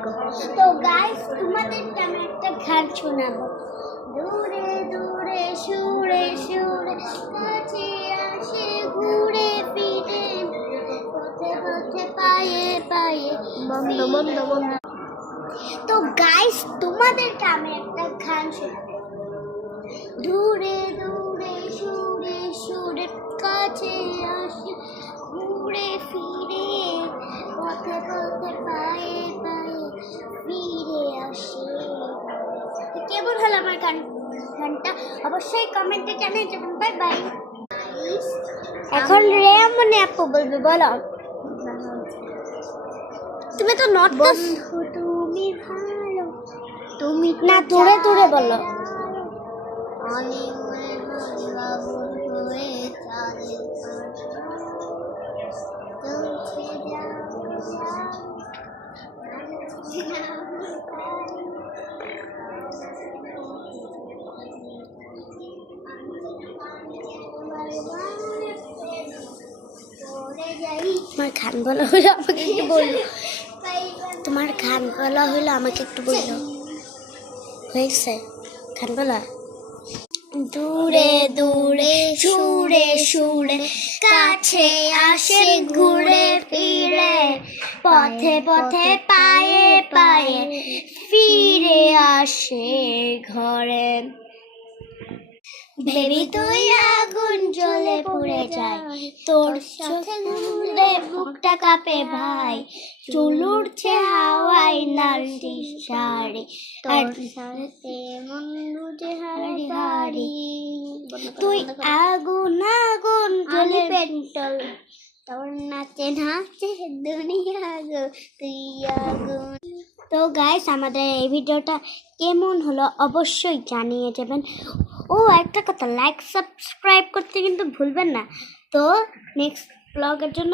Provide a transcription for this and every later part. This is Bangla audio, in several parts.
তো গাইস তোমাদেরকে আমি একটা গান শোনাবো। দূরে দূরে সুরে সুরে কাছে আসে ঘুরে ফিরে পথে পথে পায়ে পায়ে তো গাইস তোমাদেরকে আমি একটা গান শোনাবো। দূরে দূরে সুরে সুরে কাছে আসে ঘুরে ফিরে পথে পথে পায়ে পায়ে ফিরে আসে। কেমন হলো আমার গানটা অবশ্যই কমেন্টে জানিয়ে যাবেন। Bye bye. এখন রেমনে আপু বলবে, বলো। তুমি তো নট বন্ধু তুমি ভালো, তুমি না দূরে দূরে বলো। আমি মনে হয়ে চাঁদে তোমার গান বলা হলো আমাকে একটু বললো। তোমার গান বলা হলো আমাকে একটু বললো। হয়েছে গান বলা। দূরে দূরে সুরে সুরে কাছে আসে ঘুরে ফিরে পথে পথে পায়ে পায়ে ফিরে আসে ঘরে। বেবি তুই আগুন জ্বলে পুড়ে যায়, তোর চোখে ঘুরে বুকটা কাঁপে ভাই, চুল উঠছে হাওয়াই নারী শাড়ি, আর সাথে মন বুঝে হারি হারি। তুই আগুন আগুন জ্বলে পেট্রোল, তোর নাচে নাচে দুনিয়া গো তুই আগুন। তো গাইস আমাদের এই ভিডিওটা কেমন হলো অবশ্যই জানিয়ে যাবেন। ও একটা কথা, লাইক সাবস্ক্রাইব করতে কিন্তু ভুলবেন না। তো নেক্সট ব্লগের জন্য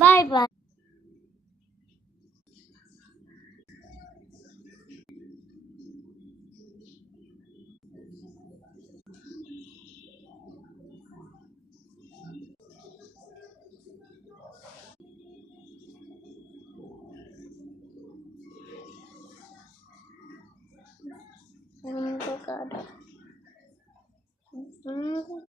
বাই বাই।